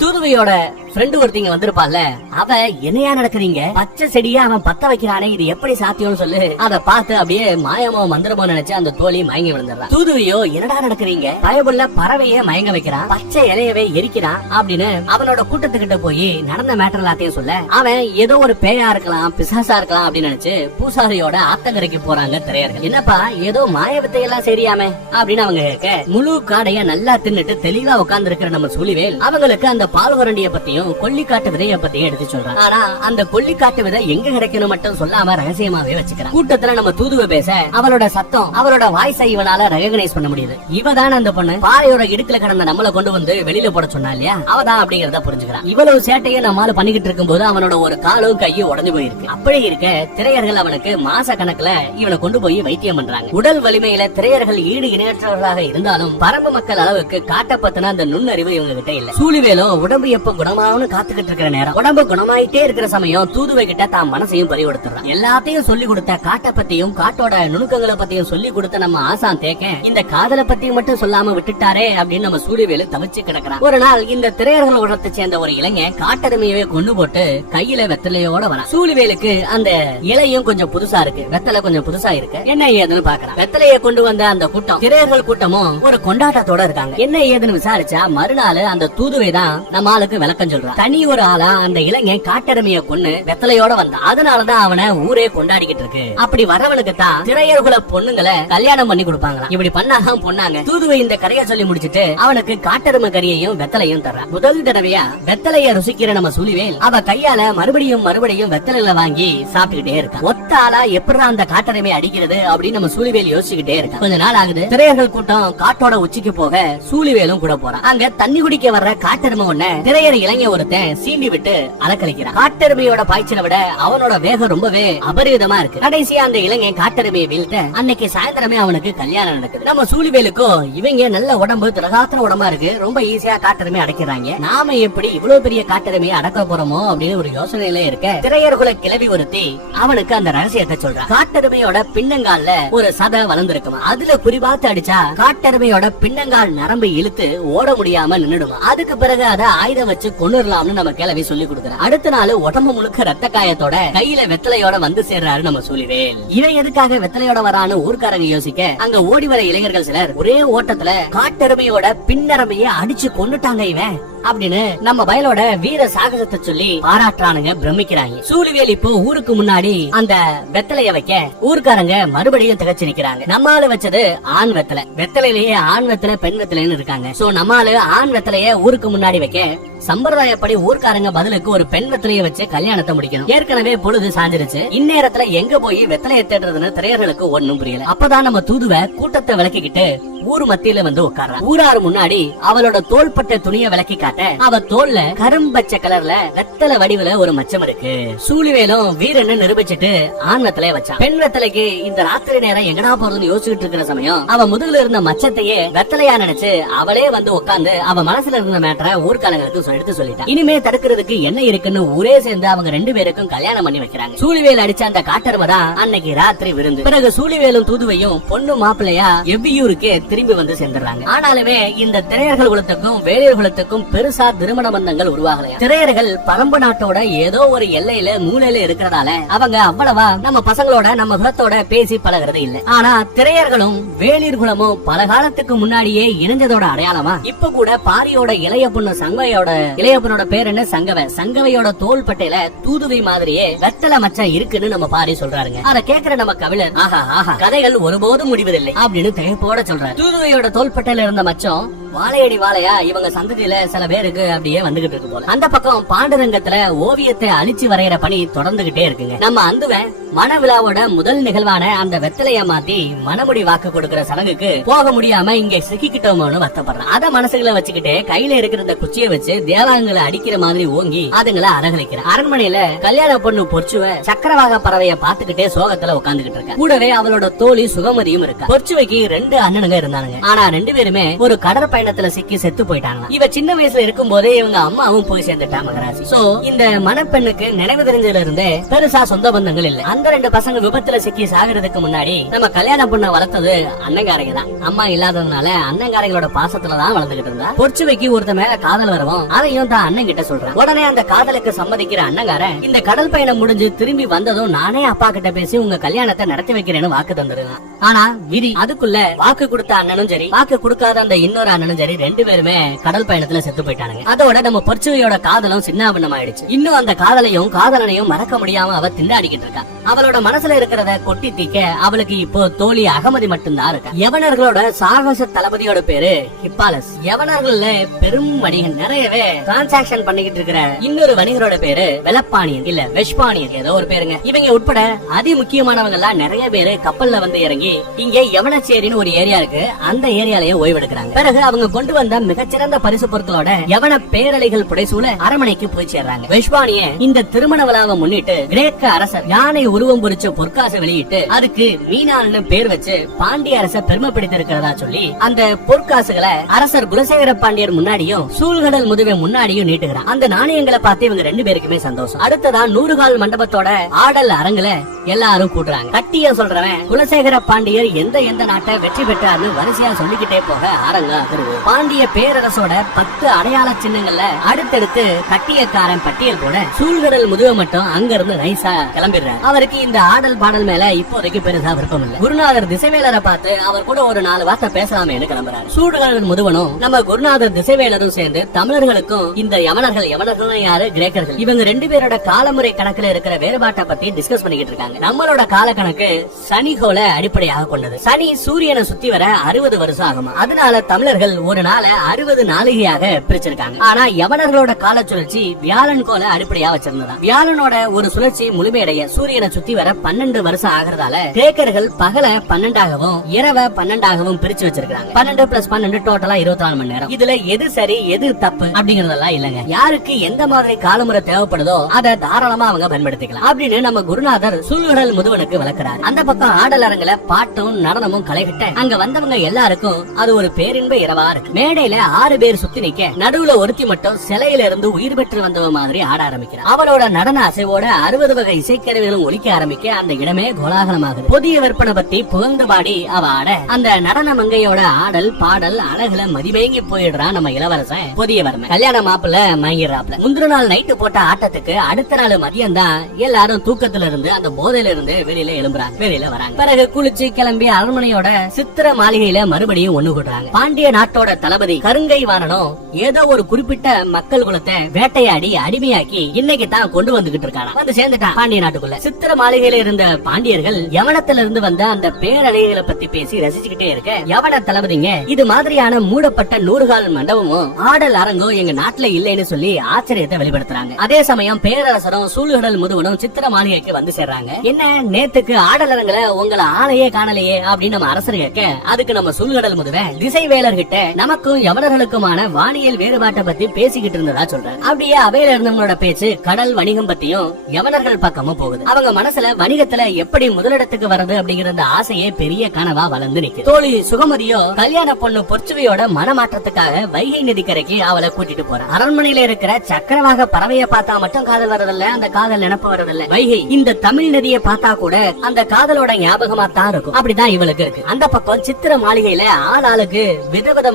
தூதுவையோட ஃப்ரெண்டு ஒருத்தங்க வந்திருப்பால அவ என்னையா நடக்குறீங்க? பச்சை செடியா அவன் பத்த வைக்கிறானே இது எப்படி சாத்தியம்னு சொல்லு. அத பார்த்து அப்படியே மாயமோ மந்திரமோ நினைச்சு அந்த தோழி மயங்கி விழுந்துடுறான் தூதுவையோ என்னடா நடக்குறீங்க? பயபுள்ள பறவைய மயங்க வைக்கிறான் பச்சை இலையவே எரிக்கிறான் அப்படின்னு அவனோட கூட்டத்துக்கிட்ட போய் நடந்த மேட்டர் எல்லாத்தையும் சொல்ல அவன் ஏதோ ஒரு பேயா இருக்கலாம் பிசாசா இருக்கலாம் அப்படின்னு நினைச்சு பூசாரியோட ஆத்தங்கரைக்கு போறாங்க திரையர்கள். என்னப்பா ஏதோ மாய வித்தையெல்லாம் சரியாமே அப்படின்னு அவங்க கேட்க முழு காடைய நல்லா தின்னுட்டு தெளிவா உட்கார்ந்து இருக்கிற நம்ம சுழிவேல் அவங்களுக்கு அந்த பால்வரண்டிய பத்தியும் கொல்லிக்காட்டு விதைய பத்தியும் எடுத்து சொல்றான். ஆனா அந்த கொல்லிக்காட்டு விதை எங்க கிடைக்கணும் மட்டும் சொல்லாம ரகசியமாவே வச்சுக்கிறான். கூட்டத்துல நம்ம தூதுவ பேச அவளோட சத்தம் அவளோட வாய்ஸை இவனால ரெகனைஸ் பண்ண முடியுது. இவ அந்த பொண்ணு? பாறையோட இடுக்குல கடந்த நம்மள கொண்டு வந்து வெளியில போட சொன்னா இல்லையா? அவதான் அப்படிங்கறத புரிஞ்சுக்கிறான். இவ்வளவு சேட்டையை நம்மால பண்ணிக்கிட்டு இருக்கும்போது அவனோட ஒரு காலும் கையும் உடஞ்சு போயிருக்கு. அப்படி இருக்க திரையர்கள் அவனுக்கு மாச கணக்குல இவனை கொண்டு போய் வைத்தியம் பண்றாங்க. உடல் வலிமையில திரையர்கள் ஈடு இணையற்றவர்களாக இருந்தாலும் பரம்பு மக்கள் அளவுக்கு காட்ட பத்தின அந்த நுண்ணறிவு இவங்க கிட்ட இல்ல சூழிவேலும் உடம்பு எப்ப குணமாகனு காத்துக்கிட்டு இருக்கிற நேரம். உடம்பு குணமாயிட்டே இருக்கிற சமயம் தூதுவை கிட்ட தான் மனசையும் பறிகொடுத்துறான் எல்லாத்தையும் சொல்லி கொடுத்த காட்டை பத்தியும் காட்டோட நுணுக்கங்களை பத்தியும் சொல்லி கொடுத்த நம்ம ஆசான் தேக்க இந்த காதலை பத்தியும் மட்டும் சொல்லாம விட்டுட்டாரே அப்படின்னு நம்ம சூரியவேலு தவிச்சு கிடக்கிறான். ஒரு நாள் இந்த திரையர்கள் உடத்தை சேர்ந்த ஒரு இளைஞன் காட்டெருமையவே கொண்டு போட்டு கையில வெத்தலையோட வரான். சூழிவேலுக்கு அந்த இலையும் கொஞ்சம் புதுசா இருக்கு. வெத்தலை கொஞ்சம் புதுசா இருக்கு. என்ன ஏதுன்னு பாக்குறான் வெத்தலையை கொண்டு வந்த அந்த கூட்டம் திரையர்கள் கூட்டமும் ஒரு கொண்டாட்டத்தோட இருக்காங்க. என்ன ஏதுன்னு விசாரிச்சா மறுநாள் அந்த தூதுவை தான் நம்ம ஆளுக்கு விளக்கம் சொல்றான். தனி ஒரு ஆளா அந்த இளைஞன் காட்டெருமைய கொன்னு வெத்தலையோட வந்தான். அதனாலதான் அவனை ஊரே கொண்டாடிக்கிட்டு இருக்கு. அப்படி வரவனுக்கு தான் திரையர்குல பொண்ணுங்களை கல்யாணம் பண்ணி கொடுப்பாங்களா இப்படி பண்ணாதான் பொண்ணாங்க தூதுவை இந்த கதையை சொல்லி முடிச்சிட்டு அவனுக்கு காட்டெருமை கறியையும் வெத்தலையும் தர்றான். முதல் தடவையா வெத்தலைய ருசிக்கிற நம்ம சுழிவேல் அவ கையால மறுபடியும் மறுபடியும் வெத்தலையில வாங்கி சாப்பிட்டுக்கிட்டே இருக்கான். ஒத்த ஆளா எப்படா அந்த காட்டெருமை அடிக்கிறது அப்படின்னு நம்ம சூழிவேல் யோசிச்சுக்கிட்டே இருக்கான். கொஞ்ச நாள் ஆகுது. திரையர்கள் கூட்டம் காட்டோட உச்சிக்கு போக சூழிவேலும் கூட போறான். அங்க தண்ணி குடிக்க வர்ற காட்டெருமை உடனே திரையர் இளைஞ ஒருத்தன் சீண்டி விட்டு அலக்கழிக்கிறான். காட்டெருமையோட பாய்ச்சலை விட அவனோட வேகம் ரொம்பவே அபரிதமா இருக்கு. கடைசியா அந்த இளைஞன் காட்டெருமையை வீழ்த்த அன்னைக்கு சாயந்தரமே அவனுக்கு கல்யாணம் நடக்குது. நம்ம சூழிவேலுக்கும் இவங்க நல்ல உடம்பு திரகாத்திர உடம்பா இருக்கு. ரொம்ப ஈஸியா காட்டெருமை அடைக்கிறாங்க. நாம எப்படி இவ்வளவு பெரிய காட்டெருமையை அடக்க போறோமோ அப்படின்னு ஒரு யோசனையில இருக்க திரையர்குல கிளவி ஒருத்தி அவனுக்கு அந்த ரகசியத்தை சொல்றான் காட்டெருமையோட பின்னங்கால்ல ஒரு சதை வளர்ந்துருக்குமா? அதுல குறிபாத்து அடிச்சா காட்டெருமையோட பின்னங்கால் நரம்பு இழுத்து ஓட முடியாம நின்னுடுமா? அதுக்கு பிறகு அதை ஆயுதம் வச்சு கொண்டுடலாம்னு நம்ம கிளவி சொல்லி கொடுக்குறோம் அடுத்த நாள் உடம்பு முழுக்க ரத்த காயத்தோட கையில வெத்தலையோட வந்து சேர்றாரு நம்ம சொல்லிவேல் இவன் எதுக்காக வெத்தலையோட வரான்னு ஊர்க்காரங்க யோசிக்க அங்க ஓடி வர இளைஞர்கள் சிலர் ஒரே ஓட்டத்துல காட்டெருமையோட பின்னரமைய அடிச்சு கொண்டுட்டாங்க இவன். அப்படின்னு நம்ம வயலோட வீர சாகசத்தை சொல்லி பாராட்டுறானுங்க பிரமிக்கிறாங்க. சூழிவேல் இப்போ ஊருக்கு முன்னாடி அந்த வெத்தலைய வைக்க ஊருக்காரங்க மறுபடியும் திகச்சு நிக்கிறாங்க. நம்மால வச்சது ஆண் வெத்தலை. வெத்தலையிலேயே ஆண் வெத்தலை பெண் வெத்தலைன்னு இருக்காங்க. சோ நம்மால ஆண் வெத்தலைய ஊருக்கு முன்னாடி வைக்க சம்பிரதாயப்படி ஊர்க்காரங்க பதிலுக்கு ஒரு பெண் வெத்தலைய வச்சு கல்யாணத்தை முடிக்கணும். ஏற்கனவே பொழுது சாஞ்சிருச்சு. இந்நேரத்துல எங்க போய் வெத்தலைய தேடுறதுன்னு திரையர்களுக்கு ஒண்ணும் புரியல. அப்பதான் நம்ம தூதுவ கூட்டத்தை விளக்கிக்கிட்டு ஊர் மத்தியில வந்து உட்கார்றான். ஊரார் முன்னாடி அவளோட தோள்பட்ட துணியை விளக்கி காட்டு அவ தோல்ல கரும்பச்சை கலர்ல வெத்தலை வடிவுல ஒரு மச்சம் இருக்கு. சூழிவேலும் வீரன்னு நிரூபிச்சிட்டு ஆண் வெத்தலைய வச்சான். பெண் வெத்தலைக்கு இந்த ராத்திரி நேரம் எங்கடா போறதுன்னு யோசிச்சுட்டு இருக்கிற சமயம் அவ முதுகுல இருந்த மச்சத்தையே வெத்தலையா நினைச்சு அவளே வந்து உட்கார்ந்து அவ மனசுல இருந்த மேட்டரை ஊர்க்காலங்களுக்கு எடுத்து சொல்லிட்டான் இனிமே தடுக்கிறதுக்கு என்ன இருக்குன்னு ஊரே சேர்ந்து அவங்க ரெண்டு பேருக்கும் கல்யாணம் பண்ணி வைக்கிறாங்க. சூழிவேல் அடிச்ச அந்த காட்டருமை தான் அன்னைக்கு ராத்திரி விருந்து பிறகு சூழிவேலும் தூதுவையும் பொண்ணு மாப்பிள்ளையா எவ்வியூருக்கு திரும்பி வந்து சேர்ந்துடுறாங்க. ஆனாலுமே இந்த திரையர்கள் குலத்துக்கும் வேலையர் குலத்துக்கும் பெருசா திருமண பந்தங்கள் உருவாகலையா? திரையர்கள் பரம்பு நாட்டோட ஏதோ ஒரு எல்லையில மூலையில இருக்கிறதால அவங்க அவ்வளவா நம்ம பசங்களோட நம்ம குலத்தோட பேசி பழகிறது இல்ல. ஆனா திரையர்களும் வேளிர் குலமும் பல காலத்துக்கு முன்னாடியே இணைஞ்சதோட அடையாளமா? இப்ப கூட பாரியோட இளைய பொண்ணு சங்கவையோட இளைய பொண்ணோட பேர் என்ன? சங்கவை. சங்கவையோட தோல் பட்டையில தூதுவை மாதிரியே வெத்தலை மச்சம் இருக்குன்னு நம்ம பாரி சொல்றாருங்க. அத கேக்குற நம்ம கவிழர் ஆஹா ஆஹா கதைகள் ஒருபோதும் முடிவதில்லை அப்படின்னு தயப்போட சொல்றாரு. தூதுவையோட தோள்பட்டையில இருந்த மச்சம் வாழையடி வாழையா? இவங்க சந்ததியில சில பேருக்கு அப்படியே வந்துகிட்டு இருக்கு போல. அந்த பக்கம் பாண்டுரங்கத்துல ஓவியத்தை அழிச்சு வரைகிற பணி தொடர்ந்துகிட்டே இருக்குங்க. நம்ம அந்துவன் மன விழாவோட முதல் நிகழ்வான அந்த வெத்தலைய மாத்தி மனமுடி வாக்கு கொடுக்கிற சடங்குக்கு போக முடியாம இங்க சிக்கிக்கிட்டோமோன்னு வருத்தப்படுறான். அத மனசுகள வச்சுக்கிட்டு கையில இருக்கிற இந்த குச்சியை வச்சு தேவாங்களை அடிக்கிற மாதிரி ஓங்கி அதுங்களை அரகலிக்கிறான் அரண்மனையில கல்யாண பொண்ணு பொற்சுவ சக்கரவாக பறவைய பாத்துக்கிட்டே சோகத்துல உட்காந்துகிட்டு இருக்க. கூடவே அவளோட தோழி சுகமதியும் இருக்கா. பொற்சுவைக்கு ரெண்டு அண்ணனுங்க இருந்தானுங்க. ஆனா ரெண்டு பேருமே ஒரு கடற்பயணத்துல சிக்கி செத்து போயிட்டாங்க இவ சின்ன வயசுல இருக்கும் போதே இவங்க அம்மாவும் போய் சேர்ந்துட்டா மகராசி. சோ இந்த மணப்பெண்ணுக்கு நினைவு தெரிஞ்சதுல இருந்தே பெருசா சொந்த பந்தங்கள் இல்ல. அந்த ரெண்டு பசங்க விபத்துல சிக்கி சாகிறதுக்கு முன்னாடி நம்ம கல்யாணம் பண்ண வளர்த்தது அண்ணங்காரங்க தான். அம்மா இல்லாததுனால அண்ணங்காரங்களோட பாசத்துலதான் வளர்ந்துகிட்டு இருந்தா. பொற்சுவைக்கு ஒருத்த மேல காதல் வரவும் அதையும் தான் அண்ணன் கிட்ட சொல்றான். உடனே அந்த காதலுக்கு சம்மதிக்கிற அண்ணங்காரன் இந்த கடல் பயணம் முடிஞ்சு திரும்பி வந்ததும் நானே அப்பா கிட்ட பேசி உங்க கல்யாணத்தை நடத்தி வைக்கிறேன்னு வாக்கு தந்துருவேன் ஆனா விதி அதுக்குள்ள வாக்கு கொடுத்த அண்ணனும் சரி வாக்கு கொடுக்காத அந்த இன்னொரு அண்ணனும் சரி ரெண்டு பேருமே கடல் பயணத்துல செத்து போயிட்டானுங்க. அதோட நம்ம பொற்சுவையோட காதலும் சின்னாபின்னம் ஆயிடுச்சு இன்னும் அந்த காதலையும் காதலனையும் மறக்க முடியாம அவ திண்டாடிக்கிட்டு இருக்கா. அவளோட மனசுல இருக்கிறத கொட்டி தீக்க அவளுக்கு இப்போ தோழி அகமதி மட்டும்தான் இருக்கா. யவனர்களோட சாகச தளபதியோட பேரு ஹிப்பாலஸ். யவனர்கள்ல பெரும் வணிகன் நிறையவே டிரான்சாக்சன் பண்ணிக்கிட்டு இருக்கிற இன்னொரு வணிகரோட பேரு வெளப்பாணியன் இல்ல வெஷ்பாணியன் ஏதோ ஒரு பேருங்க. இவங்க உட்பட அதி முக்கியமானவங்க எல்லாம் நிறைய பேரு கப்பல்ல வந்து இறங்கி இங்க யவனச்சேரின்னு ஒரு ஏரியா இருக்கு. அந்த ஏரியாலயே ஓய்வெடுக்கிறாங்க. பிறகு அவங்க கொண்டு வந்த மிகச்சிறந்த பரிசு பொருட்களோட எவன பேரலைகள் புடைசூழ அரமனைக்கு போய் சேர்றாங்க. வெஷ்பானிய இந்த திருமண விழாவை முன்னிட்டு கிரேக்க அரசர் யானை உருவம் பொறிச்ச பொற்காசு வெளியிட்டு அதுக்கு மீனான்னு பேர் வச்சு பாண்டிய அரசர் பெருமைப்படுத்திருக்கிறதா சொல்லி அந்த பொற்காசுகளை அரசர் குலசேகர பாண்டியர் முன்னாடியும் சூழ்கடல் முதுவை முன்னாடியும் நீட்டுகிறான். அந்த நாணயங்களை பார்த்து இவங்க ரெண்டு பேருக்குமே சந்தோஷம். அடுத்ததா நூறுகால் மண்டபத்தோட ஆடல் அரங்குல எல்லாரும் கூட்டுறாங்க. கட்டிய சொல்றவன் குலசேகர பாண்டியர் எந்த எந்த நாட்டை வெற்றி பெற்றார்னு வரிசையா சொல்லிக்கிட்டே போக அரங்க அதிருது பாண்டிய பேரரசோட பத்து அடையாள சின்னங்கள்ல அடுத்தடுத்து கட்டியக்காரன் பட்டியல் போட சூழ்கடல் முதுக மட்டும் அங்க இருந்து நைசா கிளம்பிடுறாரு. அவருக்கு இந்த ஆடல் பாடல் மேல இப்போதைக்கு பெருசா விருப்பம் இல்ல. குருநாதர் திசைவேலரை பார்த்து அவர் கூட ஒரு நாலு வார்த்தை பேசலாமேனு கிளம்புறாரு. சூழ்கடல் முதுவனும் நம்ம குருநாதர் திசைவேலரும் சேர்ந்து தமிழர்களுக்கும் இந்த யமனர்கள் யமனர்கள் யாரு? கிரேக்கர்கள். இவங்க ரெண்டு பேரோட காலமுறை கணக்குல இருக்கிற வேறுபாட்டை பத்தி டிஸ்கஸ் பண்ணிக்கிட்டு இருக்காங்க. நம்மளோட கால கணக்கு சனிகோல அடிப்படையாக கொண்டது. சனி சூரியனை சுத்தி வர அறுபது வருஷம் ஆகுமா. அதனால தமிழர்கள் ஒரு நாளை அறுபது நாளிகையாக பிரிச்சிருக்காங்க. ஆனா யவனர்களோட கால சுழற்சி வியாழன் கோல அடிப்படையா வச்சிருந்ததா வியாழனோட ஒரு சுழற்சி முழுமையடைய சூரியனை சுத்தி வர பன்னெண்டு வருஷம் ஆகிறதால கிரேக்கர்கள் பகல பன்னெண்டாகவும் இரவ பன்னெண்டாகவும் பிரிச்சு வச்சிருக்காங்க பன்னெண்டு பிளஸ் பன்னெண்டு டோட்டலா இருபத்தி நாலு மணி நேரம். இதுல எது சரி எது தப்பு அப்படிங்கறதெல்லாம் இல்லங்க. யாருக்கு எந்த மாதிரி காலமுறை தேவைப்படுதோ அதை தாராளமா அவங்க பயன்படுத்திக்கலாம். அப்படின்னு நம்ம குருநாதர் சூழ்கடல் முதுவனுக்கு விளக்குறாரு. அந்த பக்கம் ஆடல் அரங்குல பாட்டும் நடனமும் கலைகிட்ட அங்க வந்தவங்க எல்லாருக்கும் அது ஒரு பேரின்ப இரவா இருக்கு மேடையில ஆறு பேர் சுத்தி நிக்க நடுவுல ஒருத்தி மட்டும் சிலையில இருந்து உயிர் பெற்று வந்தவ மாதிரி ஆட ஆரம்பிக்கிறார். அவளோட நடன அசைவோட அறுபது வகை இசைக்கருவிகளும் ஒலிக்க ஆரம்பிக்க அந்த இடமே கோலாகலமாகுது புதிய விற்பனை பத்தி புகழ்ந்து பாடி அவ ஆட அந்த நடன மங்கையோட ஆடல் பாடல் அழகுல மதிமயங்கி போயிடுறான் நம்ம இளவரசன் புதியவர்மன் கல்யாண மாப்பிள்ள மயங்கிடுறாப்ல முந்தின நாள் நைட்டு போட்ட ஆட்டத்துக்கு அடுத்த நாள் மதியம் தான் எல்லாரும் தூக்கத்துல இருந்து அந்த போதையில இருந்து வெளியில எழும்புறாங்க. வெளியில வராங்க. பிறகு குளிச்சு கிளம்பி அரண்மனையோட சித்திர மாளிகையில மறுபடியும் ஒண்ணு கூடுறாங்க பாண்டிய நாட்டோட தளபதி கருங்கை வாணனும் ஏதோ ஒரு குறிப்பிட்ட மக்கள் குலத்தை வேட்டையாடி அடிமையாக்கி இன்னைக்கு தான் கொண்டு வந்துகிட்டு இருக்காங்க வந்து சேர்ந்துட்டான் பாண்டிய நாட்டுக்குள்ள. சித்திர மாளிகையில இருந்த பாண்டியர்கள் யவனத்துல இருந்து வந்த அந்த பேரலைகளை பத்தி பேசி ரசிச்சுக்கிட்டே இருக்க யவன தளபதிங்க இது மாதிரியான மூடப்பட்ட நூறுகால் மண்டபமும் ஆடல் அரங்கும் எங்க நாட்டுல இல்லைன்னு சொல்லி ஆச்சரியத்தை வெளிப்படுத்துறாங்க. அதே சமயம் பேரரசரும் சூழ்கடல் முதுவனும் சித்திர மாளிகைக்கு வந்து சேர்றாங்க. என்ன நேத்துக்கு ஆடல் அரங்குல உங்களை ஆளையே காணலையே அப்படின்னு நம்ம அரசர் கேட்க அதுக்கு நம்ம சூழ்கடல் முதுவன் திசை வேலர்கிட்ட நமக்கும் யவனர்களுக்குமான வானியல் வேறுபாட்டை பத்தி பேசிக்கிட்டு இருந்ததா சொல்றாங்க அப்படியே அவையில இருந்தவங்களோட பேச்சு கடல் வணிகம் பத்தியும் யவனர்கள் பக்கமும் போகுது. அவங்க மனசுல வணிகத்துல எப்படி முதலிடத்துக்கு வர்றது அப்படிங்கிற அந்த ஆசையே பெரிய கனவா வளர்ந்து நிக்கு தோழி சுகமதியோ கல்யாண பொண்ணு பொற்சுவையோட மனமாற்றத்துக்காக வைகை நதிக்கரைக்கு அவளை கூட்டிட்டு போறான். அரண்மனையில இருக்கிற சக்கரவாக பறவைய பார்த்தா மட்டும் காதல் வரதில்ல அந்த காதல் நினப்பு வரதில்ல வைகை இந்த தமிழ் நதியை பார்த்தா கூட அந்த காதலோட ஞாபகமா தான் இருக்கும். அப்படிதான் இவளுக்கு இருக்கு. அந்த பக்கம் சித்திர மாளிகையில ஆள் ஆளுக்கு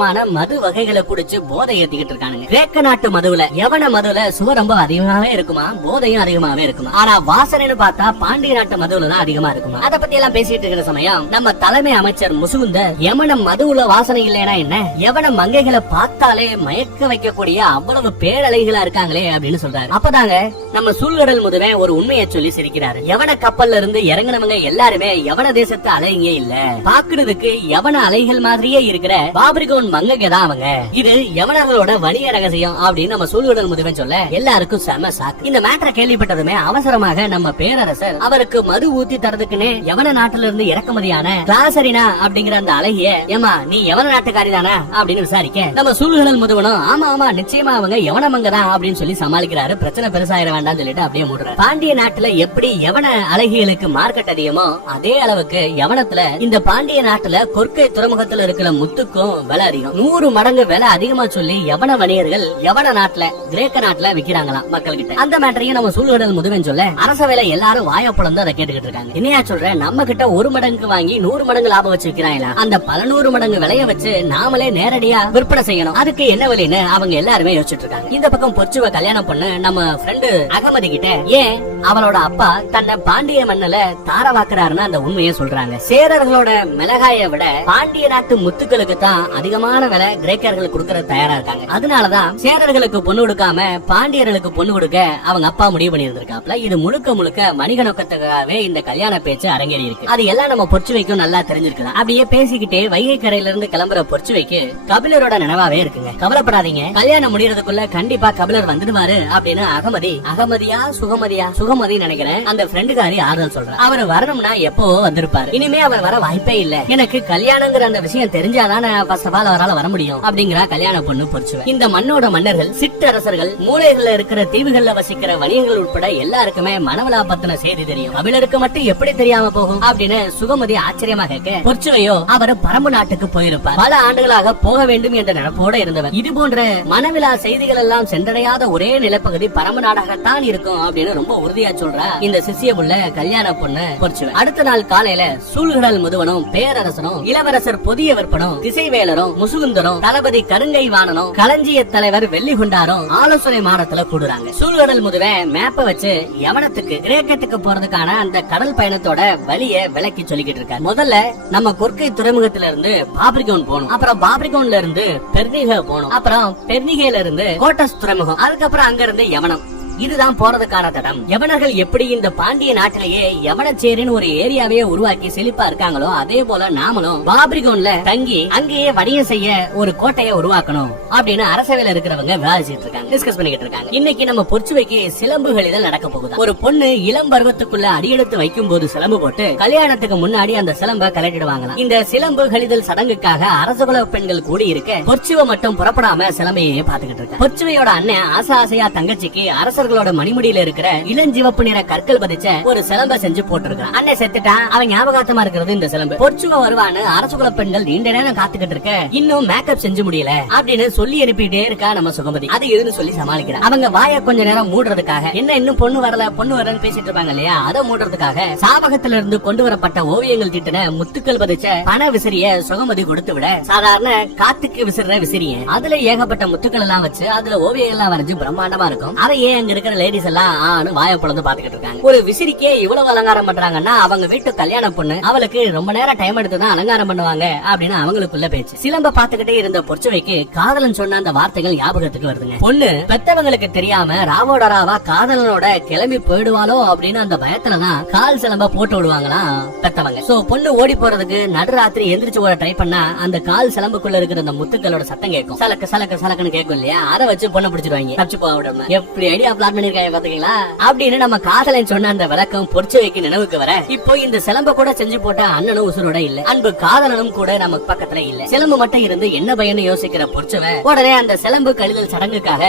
விதமான மது வகைகளை குடிச்சு போதை ஏத்திக்கிட்டு இருக்கானுங்க. கிரேக்க நாட்டு மதுவுல எவன மதுவுல சுவை ரொம்ப அதிகமாவே இருக்குமா? போதையும் அதிகமாவே இருக்குமா? ஆனா வாசனைன்னு பார்த்தா பாண்டிய நாட்டு மதுவுல தான் அதிகமா இருக்குமா? அத பத்தி எல்லாம் பேசிட்டு இருக்கிற சமயம் நம்ம தலைமை அமைச்சர் முசுகுந்த எவன மதுவுல வாசனை இல்லைன்னா என்ன? எவன மங்கைகளை பார்த்தாலே மயக்க வைக்கக்கூடிய அவ்வளவு பேரலைகளா இருக்காங்களே அப்படின்னு சொல்றாரு. அப்பதாங்க நம்ம சூழ்கடல் முதுவே ஒரு உண்மையை சொல்லி சிரிக்கிறாரு. எவன கப்பல்ல இருந்து இறங்கினவங்க எல்லாருமே எவன தேசத்து அலைங்க இல்ல. பாக்குறதுக்கு எவன அலைகள் மாதிரியே இருக்கிற பாபரிகோன் மங்கைங்க தான் அவங்க. இது யவனர்களோட வணிக ரகசியம் அப்படின்னு நம்ம சூழ்கடல் முதுவன் சொல்ல எல்லாருக்கும் செம சாக்கு. இந்த மேட்டரை கேள்விப்பட்டதுமே அவசரமாக நம்ம பேரரசர் அவருக்கு மது ஊத்தி தரதுக்குன்னு யவன நாட்டுல இருந்து இறக்குமதியான கிளாசரினா அப்படிங்கிற அந்த அழகிய ஏமா நீ யவன நாட்டுக்காரி தானா அப்படின்னு விசாரிக்க நம்ம சூழ்கடல் முதுவனும் ஆமா ஆமா நிச்சயமா அவங்க யவனமங்க தான் அப்படின்னு சொல்லி சமாளிக்கிறாரு. பிரச்சனை பெருசாயிர வேண்டாம் சொல்லிட்டு அப்படியே மூடுறாரு. பாண்டிய நாட்டுல எப்படி யவன அழகிகளுக்கு மார்க்கெட் அதிகமோ அதே அளவுக்கு யவனத்துல இந்த பாண்டிய நாட்டுல கொற்கை துறைமுகத்துல இருக்கிற முத்துக்கும் விலை அதிகம் நூறு மடங்கு விலை அதிகமா சொல்லி யவன வணிகர்கள் யவன நாட்டுல கிரேக்க நாட்டுல விக்கிறாங்களாம் மக்கள் கிட்ட அந்த மேட்டரையும் நம்ம சூழ்நிலை முதுவன் சொல்ல அரச வேலை எல்லாரும் வாயப்படம் அதை கேட்டுக்கிட்டு இருக்காங்க. என்னையா சொல்றேன் நம்ம கிட்ட ஒரு மடங்கு வாங்கி நூறு மடங்கு லாபம் வச்சு விக்கிறாங்களா அந்த பல நூறு மடங்கு விலைய வச்சு நாமளே நேரடியா விற்பனை செய்யணும். அதுக்கு என்ன வழின்னு அவங்க எல்லாருமே யோசிச்சுட்டு இருக்காங்க. இந்த பக்கம் பொச்சுவ கல்யாணம் பொண்ணு நம்ம ஃப்ரெண்டு அகமதி கிட்ட ஏன் அவளோட அப்பா தன்னை பாண்டிய மண்ணுல தாரவாக்குறாருன்னு அந்த உண்மையை சொல்றாங்க. சேரர்களோட மிளகாய விட பாண்டிய நாட்டு முத்துக்களுக்கு தான் அதிகமான விலை கிரேக்கர்கள் கொடுக்கற தயாரா இருக்காங்க. அதனாலதான் சேரர்களுக்கு பொண்ணு கொடுக்காம பாண்டியர்களுக்கு பொண்ணு கொடுக்க அவங்க அப்பா முடிவு பண்ணியிருந்திருக்காப்ல இது முழுக்க முழுக்க வணிக நோக்கத்துக்காகவே இந்த கல்யாண பேச்சு அரங்கேறி இருக்கு. அது எல்லாம் நம்ம பொற்சுவைக்கும் நல்லா தெரிஞ்சிருக்கலாம் அப்படியே பேசிக்கிட்டே வைகை கரையில இருந்து கிளம்புற பொற்சுவைக்கு கபிலரோட நினைவாவே இருக்குங்க. கவலைப்படாதீங்க. கல்யாணம் முடியறதுக்குள்ள கண்டிப்பா கபிலர் வந்துடுவாரு அப்படின்னு அகமதி அகமதியா சுகமதியா சுகமதி நினைக்கிறேன் அந்த ஃப்ரெண்டுக்காரி ஆறுதல் சொல்றேன் அவர் வரணும்னா எப்போ வந்திருப்பாரு. இனிமே அவர் வர வாய்ப்பே இல்ல. எனக்கு கல்யாணங்கிற அந்த விஷயம் தெரிஞ்சாதானே ஃபர்ஸ்ட் ஆஃப் ஆல் அவரால் வர முடியும் அப்படிங்கிற கல்யாண பொண்ணு பொறிச்சுவ இந்த மண்ணோட மன்னர்கள் சிற்றரசர்கள் மூலைகள்ல இருக்கிற தீவுகள்ல வசிக்கிற வணிகங்கள் உட்பட எல்லாருக்குமே மனவளா பத்தின செய்தி தெரியும். தமிழருக்கு மட்டும் எப்படி தெரியாம போகும் அப்படின்னு சுகமதி ஆச்சரியமா கேட்க பொற்சுவையோ அவர் பரம்பு நாட்டுக்கு போயிருப்பார். பல ஆண்டுகளாக போக வேண்டும் என்ற நினைப்போட இருந்தவர். இது போன்ற மனவிழா செய்திகள் எல்லாம் சென்றடையாத ஒரே நிலப்பகுதி பரம்பு நாடாகத்தான் இருக்கும் அப்படின்னு ரொம்ப உறுதியா உறுதியா சொல்றா இந்த சிசிய புள்ள கல்யாண பொண்ணு பொறிச்சுவன். அடுத்த நாள் காலையில சூழ்கடல் முதுவனும் பேரரசனும் இளவரசர் புதிய விற்பனும் திசைவேலரும் முசுகுந்தரும் தளபதி கருங்கை வாணனும் களஞ்சிய தலைவர் வெள்ளி குண்டாரும் ஆலோசனை மாடத்துல கூடுறாங்க. சூழ்கடல் முதுவே மேப்ப வச்சு யவனத்துக்கு கிரேக்கத்துக்கு போறதுக்கான அந்த கடல் பயணத்தோட வழிய விளக்கி சொல்லிக்கிட்டு இருக்காரு. முதல்ல நம்ம கொர்க்கை துறைமுகத்துல இருந்து பாப்ரிகோன் போகணும். அப்புறம் பாப்ரிகோன்ல இருந்து பெர்னிகா போகணும். அப்புறம் பெர்னிகையில இருந்து கோட்டஸ் துறைமுகம். அதுக்கப்புறம் அங்க இருந்து யவனம். இதுதான் போறதுக்கான தடம். யவனர்கள் எப்படி இந்த பாண்டிய நாட்டிலேயே யவனச்சேரின்னு ஒரு ஏரியாவே உருவாக்கி செழிப்பா இருக்காங்களோ அதே போல நாமளும் பாபிரிகோன்ல தங்கி அங்கேயே வணிகம் செய்ய ஒரு கோட்டையை உருவாக்கணும் அப்படின்னு அரசவையில இருக்கிறவங்க விவாதிச்சிட்டு இருக்காங்க டிஸ்கஸ் பண்ணிக்கிட்டு இருக்காங்க. இன்னைக்கு நம்ம பொற்சுவைக்கு சிலம்புகள் இதில் நடக்க போகுது. ஒரு பொண்ணு இளம் பருவத்துக்குள்ள அடியெடுத்து வைக்கும் போது சிலம்பு போட்டு கல்யாணத்துக்கு முன்னாடி அந்த சிலம்ப கலட்டிடுவாங்களாம். இந்த சிலம்பு கழிதல் சடங்குக்காக அரசகுல பெண்கள் கூடி இருக்க பொற்சுவை மட்டும் புறப்படாம சிலம்பையே பாத்துக்கிட்டு இருக்க பொற்சுவையோட அண்ணன் ஆசை ஆசையா தங்கச்சிக்கு அரசர் அவர்களோட மணிமுடியில இருக்கிற இளஞ்சிவப்பு நிற கற்கள் பதிச்ச ஒரு சிலம்ப செஞ்சு போட்டிருக்கான் அண்ணன் செத்துட்டான் அவன் ஞாபகார்த்தமா இருக்கிறது இந்த சிலம்பு. பொற்சுக வருவான்னு அரசகுல பெண்கள் நீண்ட நேரம் காத்துக்கிட்டு இருக்க இன்னும் மேக்கப் செஞ்சு முடியல அப்படின்னு சொல்லி அனுப்பிட்டே இருக்கா நம்ம சுகமதி. அது எதுன்னு சொல்லி சமாளிக்கிறான். அவங்க வாய கொஞ்ச நேரம் மூடுறதுக்காக என்ன இன்னும் பொண்ணு வரல பொண்ணு வரலன்னு பேசிட்டு இருப்பாங்க இல்லையா? அதை மூடுறதுக்காக சாபகத்துல இருந்து கொண்டு வரப்பட்ட ஓவியங்கள் திட்டன முத்துக்கள் பதிச்ச பண விசிறிய சுகமதி கொடுத்து விட சாதாரண காத்துக்கு விசிற விசிறிய அதுல ஏகப்பட்ட முத்துக்கள் எல்லாம் வச்சு அதுல ஓவியம் எல்லாம் வரைஞ்சு பிரம்மாண்டமா இருக்கும். அதையே அங்க இருக்கிற லேடிஸ் எல்லாம் ஆனு வாய பிளந்து பாத்துக்கிட்டு இருக்காங்க. ஒரு விசிறிக்கே இவ்வளவு அலங்காரம் பண்றாங்கன்னா அவங்க வீட்டு கல்யாண பொண்ணு அவளுக்கு ரொம்ப நேரம் டைம் எடுத்து தான் அலங்காரம் பண்ணுவாங்க அப்படின்னு அவங்களுக்குள்ள பேச்சு. சிலம்ப பாத்துக்கிட்டே இருந்த பொற்சுவைக்கு காதலன் சொன்ன அந்த வார்த்தைகள் ஞாபகத்துக்கு வருதுங்க. பொண்ணு பெத்தவங்களுக்கு தெரியாம ராவோட ராவா காதலனோட கிளம்பி போயிடுவாளோ அப்படின்னு அந்த பயத்துலதான் கால் சிலம்ப போட்டு விடுவாங்களாம் பெத்தவங்க. சோ பொண்ணு ஓடி போறதுக்கு நடுராத்திரி எந்திரிச்சு ஓட ட்ரை பண்ணா அந்த கால் சிலம்புக்குள்ள இருக்கிற அந்த முத்துக்களோட சத்தம் கேட்கும். சலக்கு சலக்கு சலக்குன்னு கேட்கும் இல்லையா? அதை வச்சு பொண்ணை பிடிச்சிருவாங்க. தப்பிச்சு போக விடாம. எப்படி ஐடியா ஸ்டார்ட் பண்ணிருக்காங்க பாத்தீங்களா? அப்படின்னு நம்ம காதலன் சொன்ன அந்த விளக்கம் பொறிச்சு வைக்க நினைவுக்கு வர இப்போ இந்த சிலம்ப கூட செஞ்சு போட்ட அண்ணனும் உசுரோட இல்ல. அன்பு காதலனும் கூட நம்ம பக்கத்துல இல்ல. சிலம்பு மட்டும் இருந்து என்ன பயன்னு யோசிக்கிற பொறிச்சவன் உடனே அந்த சிலம்பு கழுதல் சடங்குக்காக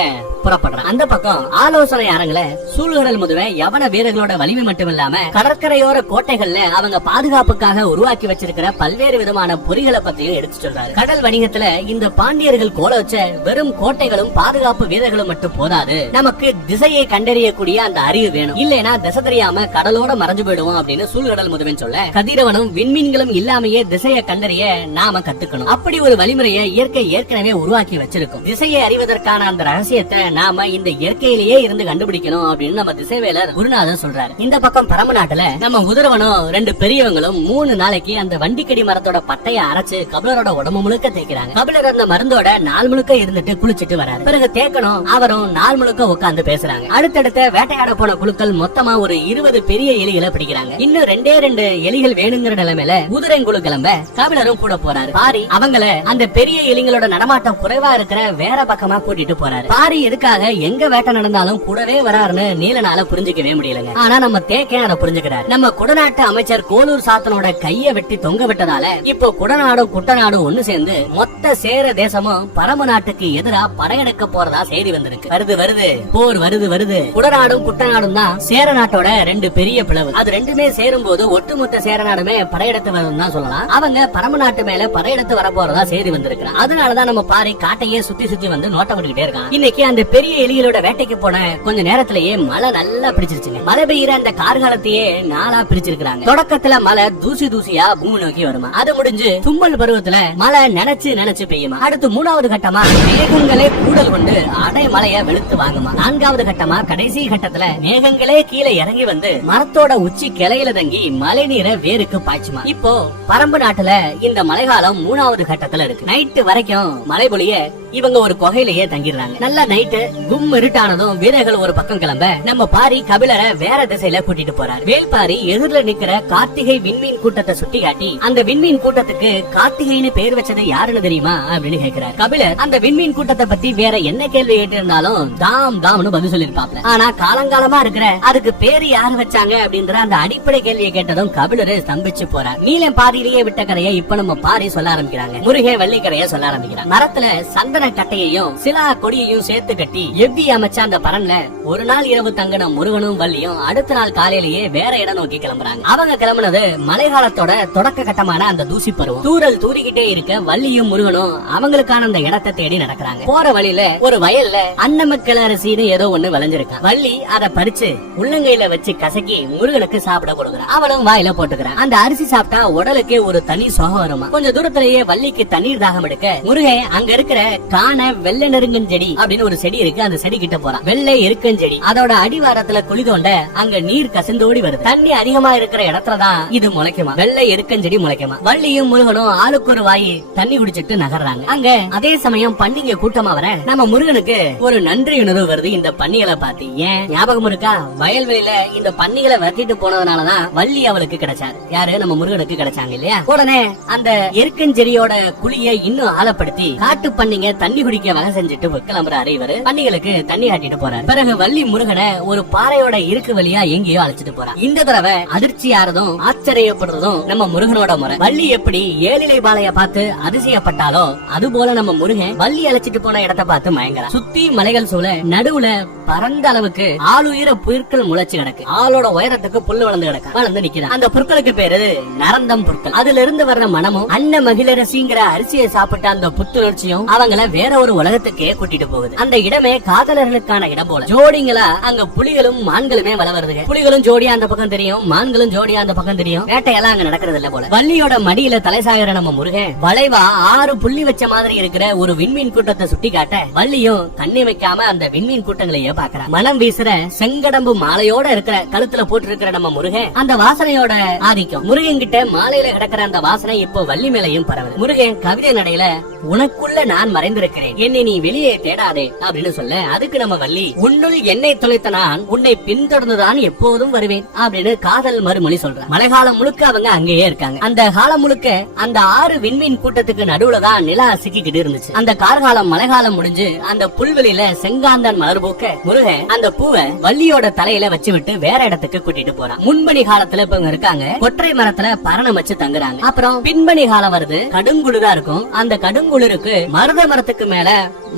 புறப்படுறான். அந்த பக்கம் ஆலோசனை அரங்குல சூழ்கடல் முதுவ யவன வீரர்களோட வலிமை மட்டும் இல்லாம கடற்கரையோர கோட்டைகள்ல அவங்க பாதுகாப்புக்காக உருவாக்கி வச்சிருக்கிற பல்வேறு விதமான பொறிகளை பத்தியும் எடுத்து சொல்றாரு. கடல் வணிகத்துல இந்த பாண்டியர்கள் கோல வச்ச வெறும் கோட்டைகளும் பாதுகாப்பு வீரர்களும் மட்டும் போதாது. நமக்கு திசையை கண்டறியக்கூடிய அந்த அறிவு வேணும். இல்லனா திசை தெரியாம கடலோட மறைஞ்சு போயிடுவோம் அப்படின்னு சூழ்கடல் முதுவன் சொல்ல கதிரவனும் விண்மீன்களும் இல்லாமையே திசையை கண்டறிய நாம கத்துக்கணும். அப்படி ஒரு வழிமுறையை இயற்கை ஏற்கனவே உருவாக்கி வச்சிருக்கும். திசையை அறிவதற்கான அந்த ரகசியத்தை நாம இந்த இயற்கையிலேயே இருந்து கண்டுபிடிக்கணும் அப்படின்னு நம்ம திசைவேலர் குருநாதன் சொல்றாரு. இந்த பக்கம் பரமநாட்டுல நம்ம உதரவனும் ரெண்டு பெரியவங்களும் மூணு நாளைக்கு அந்த வண்டிக்கடி மரத்தோட பட்டைய அரைச்சு கபிலரோட உடம்பு முழுக்க தேய்க்கிறாங்க. கபிலர் அந்த மருந்தோட நாள் முழுக்க இருந்துட்டு குளிச்சிட்டு வராரு. பிறகு தேக்கணும் அவரும் நாள் முழுக்க உட்கார்ந்து பேசுறாங்க அடுத்தடுத்த வேட்டையாட போன குழுக்கள் மொத்தமா ஒரு இருபது பெரிய எலிகளை பிடிக்கிறாங்க. இன்னும் ரெண்டே ரெண்டு எலிகள் வேணுங்கிற நிலைமையில குதிரைங்குழு கிளம்ப கபிலரும் கூட போறாரு. பாரி அவங்கள அந்த பெரிய எலிங்களோட நடமாட்டம் குறைவா இருக்கிற வேற பக்கமா கூட்டிட்டு போறாரு. பாரி எதுக்காக எங்க வேட்டை நடந்தாலும் கூடவே வராருன்னு நீலனால புரிஞ்சுக்கவே முடியலங்க. ஆனா நம்ம தேக்கே அதை புரிஞ்சுக்கிறாரு. நம்ம குடநாட்டு அமைச்சர் கோலூர் சாத்தனோட கைய வெட்டி தொங்க விட்டதால இப்போ குடநாடும் குட்டநாடும் ஒண்ணு சேர்ந்து மொத்த சேர தேசமும் பரம நாட்டுக்கு எதிரா படையெடுக்க போறதா செய்தி வந்திருக்கு. வருது வருது. போர் வருது. வருது. குடநாடும் குட்டநாடும் தான். சேர நாட்டோட ரெண்டு பெரிய பிளவு. அது ரெண்டுமே சேரும் போது ஒட்டுமொத்த சேர நாடுமே படையெடுத்து வரும் தான் சொல்லலாம். அவங்க பரம நாட்டு மேல படையெடுத்து வர போறதா செய்தி வந்திருக்கிறான் அதனாலதான் நம்ம பாரி காட்டையே சுத்தி சுத்தி வந்து நோட்டம் விட்டுக்கிட்டே இருக்கான். இன்னைக்கு அந்த பெரிய எலிகளோட வேட்டைக்கு போன கொஞ்ச நேரத்திலேயே மழை நல்லா பிடிச்சிருச்சுங்க. மழை பெய்யற அந்த கார்காலத்தையே நாளா பிரிச்சிருக்காங்க தொடக்கத்துல மழை தூசி தூசியா பூமி நோக்கி வருமா? அது முடிஞ்சு தும்மல் பருவத்துல மழை நினைச்சு நினைச்சு பெய்யுமா? அடுத்து மூணாவது கட்டமா மேகங்களே கூடல் கொண்டு அடை மலைய வெளுத்து வாங்குமா? நான்காவது கட்டமா கடைசி கட்டத்துல மேகங்களே கீழே இறங்கி வந்து மரத்தோட உச்சி கிளையில தங்கி மழை நீரை வேருக்கு பாய்ச்சுமா. இப்போ பரம்பு நாட்டுல இந்த மழைக்காலம் மூணாவது கட்டத்துல இருக்கு. நைட்டு வரைக்கும் மழை பொழிய இவங்க ஒரு குகையிலேயே தங்கிடுறாங்க. நல்லா நைட்டு கும் இருட்டானதும் வீரர்கள் ஒரு பக்கம் கிளம்ப நம்ம பாரி கபிலரை வேற திசையில கூட்டிட்டு போறாரு. வேல்பாரி எதிரில நிக்கிற கார்த்திகை விண்மீன் கூட்டத்தை சுட்டி காட்டி அந்த விண்மீன் கூட்டத்துக்கு கார்த்திகைன்னு பேர் வச்சது யாருன்னு தெரியுமா அப்படின்னு கேக்குறாரு. கபிலர் அந்த விண்மீன் கூட்டத்தை பத்தி வேற என்ன கேள்வி கேட்டிருந்தாலும் தாம் தாம்னு பதில் சொல்லிருப்பாப்ல ஆனா காலங்காலமா இருக்கிற அதுக்கு பேரு யாரு வச்சாங்க அப்படின்ற அந்த அடிப்படை கேள்வியை கேட்டதும் கபிலரு ஸ்தம்பிச்சு போறார். நீலம் பாதியிலேயே விட்ட கதையை இப்ப நம்ம பாரி சொல்ல ஆரம்பிக்கிறாங்க. முருகே வள்ளிக்கரையை சொல்ல ஆரம்பிக்கிறாங்க மரத்துல சந்தன கட்டையையும் சிலா கொடியையும் சேர்த்து கட்டி எவ்வி அமைச்ச அந்த பரன்ல ஒரு நாள் இரவு தங்கின முருகனும் வள்ளியும் அடுத்த நாள் காலையிலேயே வேற இடம் நோக்கி கிளம்புறாங்க. அவங்க கிளம்புனது மழைக்காலத்தோட தொடக்க கட்டமான அந்த தூசி பருவம். தூரல் தூரிக்கிட்டே இருக்க வள்ளியும் முருகனும் அவங்களுக்கான அந்த இடத்தை தேடி நடக்கிறாங்க. போற வழியில ஒரு வயல்ல அன்னமக்கள் அரசின்னு ஏதோ ஒண்ணு வளைஞ்சிருக்கா. வள்ளி அதை பறிச்சு உள்ளங்கையில வச்சு கசக்கி முருகனுக்கு சாப்பிட கொடுக்குறா. அவளும் வாயில போட்டுக்கிறான். அந்த அரிசி சாப்பிட்டா உடலுக்கு ஒரு தனி சுகம் வருமா? கொஞ்சம் தூரத்திலேயே வள்ளிக்கு தண்ணீர் தாகம் எடுக்க முருகன் அங்க இருக்கிற காண வெள்ளை நெருங்கஞ்செடி அப்படின்னு ஒரு செடி இருக்கு. அந்த செடி கிட்ட போறான். வெள்ளை எருக்கஞ்செடி அதோட அடிவாரத்துல குழி தோண்ட அங்க நீர் கசிந்தோடி வருது. தண்ணி அதிகமா இருக்கிற இடத்துலதான் இது முளைக்குமா? வெள்ளை எருக்கஞ்செடி முளைக்குமா? வள்ளியும் முருகனும் ஆளுக்கு ஒரு வாய் தண்ணி குடிச்சிட்டு நகர்றாங்க. அங்க அதே சமயம் பண்டிகை கூட்டமா வர நம்ம முருகனுக்கு ஒரு நன்றி உணர்வு வருது இந்த பன்னிகளை பார்த்து ஏன்? ஞாபகம் இருக்கா? வயல்வெளியில இந்த பன்னிகளை வெட்டிட்டு போனதுனாலதான் வள்ளி அவளுக்கு கிடைச்சாரு. யாரு? நம்ம முருகனுக்கு கிடைச்சாங்க இல்லையா? உடனே அந்த எருக்கஞ்செடியோட குழிய இன்னும் ஆழப்படுத்தி காட்டு பன்னிங்க தண்ணி குடிக்க வகை செஞ்சுட்டு கிளம்புறாரு இவரு. பன்னிகளுக்கு தண்ணி ஆட்டிட்டு போறாரு. பிறகு வள்ளி முருகனை ஒரு பாறையோட இருக்கு வழியா எங்கேயோ அழைச்சிட்டு போறான். இந்த தடவை அதிர்ச்சி ஆறதும் ஆச்சரியப்படுறதும் நம்ம முருகனோட முறை. வள்ளி எப்படி ஏழிலை பாளைய பார்த்து அதிசயப்பட்டாலோ அது போல நம்ம முருகன் வள்ளி அழைச்சிட்டு போன இடத்தை பார்த்து மயங்கலாம் சுத்தி மலைகள் சூழ நடுவுல பரந்த அளவுக்கு ஆளுயிர புற்கள் முளைச்சு கிடக்கு. ஆளோட உயரத்துக்கு புல்லு வளர்ந்து கிடக்கு. வளர்ந்து நிக்கிறான் அந்த புற்களுக்கு பேரு நரந்தம் புற்கள். அதுல இருந்து வர்ற மனமும் அன்ன மகிழரசிங்கிற அரிசியை சாப்பிட்ட அந்த புத்துணர்ச்சியும் அவங்கள வேற ஒரு உலகத்துக்கே கூட்டிட்டு போகுது. அந்த இடமே காதலர்களுக்கான இடம் போல. ஜோடிங்களா அங்க புலிகளும் மான்களுமே வள வருதுங்க புலிகளும் ஜோடியா அந்த பக்கம் தெரியும் மான்களும் ஜோடியா அந்த பக்கம் தெரியும். வேட்டையெல்லாம் அங்க நடக்கிறது இல்ல போல. வள்ளியோட மடியில தலை நம்ம முருகன் வளைவா ஆறு புள்ளி வச்ச மாதிரி இருக்கிற ஒரு விண்மீன் கூட்டத்தை சுட்டி காட்ட வள்ளியும் கண்ணி வைக்காம அந்த விண்மீன் கூட்டங்களையே பாக்குறான் மனம் வீசுற செங்கடம்பு மாலையோட இருக்கிற கழுத்துல போட்டு இருக்கிற நம்ம முருகன் அந்த வாசனையோட ஆதிக்கம். முருகன் கிட்ட மாலையில கிடக்கிற அந்த வாசனை இப்போ வள்ளி மேலையும் பரவுது. முருகன் கவிதை நடையில உனக்குள்ள நான் மறைந்திருக்கிறேன். என்னை நீ வெளியே தேடாதே அப்படின்னு சொல்ல அதுக்கு நம்ம வள்ளி உன்னுள் என்னை தொலைத்த நான் உன்னை பின்தொடர்ந்துதான் எப்போதும் வருவேன் அப்படின்னு காதல் மறுமொழி சொல்ற மழைக்காலம் முழுக்க அவங்க அங்கேயே இருக்காங்க. அந்த காலம் முழுக்க அந்த ஆறு விண்மீன் கூட்டத்துக்கு நடுவுல தான் நிலா சிக்கிக்கிட்டு இருந்துச்சு. அந்த கார்காலம் மழைக்காலம் முடிஞ்சு அந்த புல்வெளியில செங்காந்தன் மலர் பூக்க முருக அந்த பூவை வள்ளியோட தலையில வச்சு விட்டு வேற இடத்துக்கு கூட்டிட்டு போறான். முன்பணி காலத்துல இப்ப இருக்காங்க. கொற்றை மரத்துல பரணம் வச்சு தங்குறாங்க. அப்புறம் பின்பணி காலம் வருது. கடுங்குழுதா இருக்கும். அந்த கடுங்கு குளிருக்கு மருத மரத்துக்கு மேல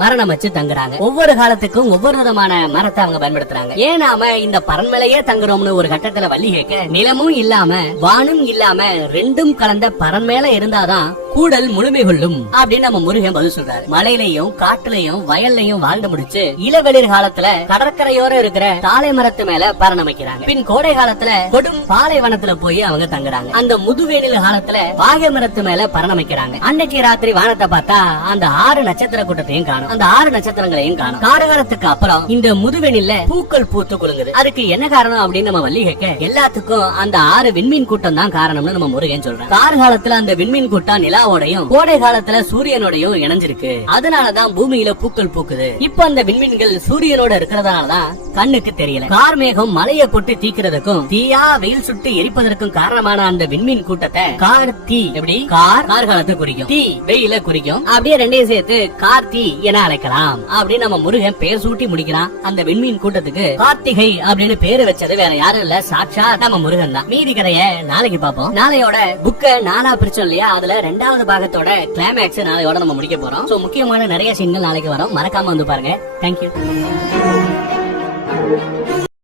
மரணம் வச்சு தங்குறாங்க. ஒவ்வொரு காலத்துக்கும் ஒவ்வொரு விதமான மரத்தை அவங்க பயன்படுத்துறாங்க. ஏன் நாம இந்த பரண்மலையே தங்குறோம்னு ஒரு கட்டத்துல வள்ளி கேட்க நிலமும் இல்லாம வானும் இல்லாம ரெண்டும் கலந்த பரன் மேல இருந்தாதான் கூடல் முழுமை கொள்ளும். அப்படின்னு நம்ம முருகன் பதில் சொல்றாரு. மலையிலையும் காட்டுலயும் வயல்லையும் வாழ்ந்து முடிச்சு இளவெளிர் காலத்துல கடற்கரையோர இருக்கிற தாழை மரத்து மேல பரணமைக்கிறாங்க பின் கோடை காலத்துல கொடும் பாலைவனத்துல போய் அவங்க தங்குறாங்க. அந்த முதுவேனில் காலத்துல வாகை மரத்து மேல பரணமைக்கிறாங்க அன்னைக்கு ராத்திரி வானத்தை பார்த்தா அந்த ஆறு நட்சத்திர கூட்டத்தையும் காணும். அந்த ஆறு நட்சத்திரங்களையும் காணும். காரகாலத்துக்கு அப்புறம் இந்த முதுவெளியில பூக்கள் பூத்து குலுங்குது. அதுக்கு என்ன காரணம் அப்படின்னு நம்ம வள்ளி கேட்க எல்லாத்துக்கும் அந்த ஆறு விண்மீன் கூட்டம் தான் காரணம்னு நம்ம முருகன் சொல்றோம் கார் காலத்துல அந்த விண்மீன் கூட்டம் நிலா நிலாவோடையும் கோடை காலத்துல சூரியனோடையும் இணைஞ்சிருக்கு. அதனாலதான் பூமியில பூக்கள் பூக்குது. இப்ப அந்த விண்மீன்கள் சூரியனோட இருக்கிறதுனாலதான் கண்ணுக்கு தெரியல. கார் மேகம் மலையை போட்டு தீக்கிறதுக்கும் தீயா வெயில் சுட்டு எரிப்பதற்கும் காரணமான அந்த விண்மீன் கூட்டத்தை கார் தீ எப்படி? கார் கார் காலத்தை குறிக்கும். தீ வெயில குறிக்கும். அப்படியே ரெண்டையும் சேர்த்து கார் தீ என அழைக்கலாம். அப்படின்னு நம்ம முருகன் பேர் சூட்டி முடிக்கிறான். அந்த விண்மீன் கூட்டத்துக்கு கார்த்திகை அப்படின்னு பேரு வச்சது வேற யாரும் இல்ல. சாட்சா நம்ம முருகன் தான். மீதி கதைய நாளைக்கு பாப்போம் நாளையோட புக்க நானா பிரிச்சோம் இல்லையா? அதுல ரெண்டாவது பாகத்தோட கிளைமேக்ஸ் நாளையோட நம்ம முடிக்க போறோம். சோ முக்கியமான நிறைய சீன்கள் நாளைக்கு வரும். மறக்காம வந்து பாருங்க. தேங்க்யூ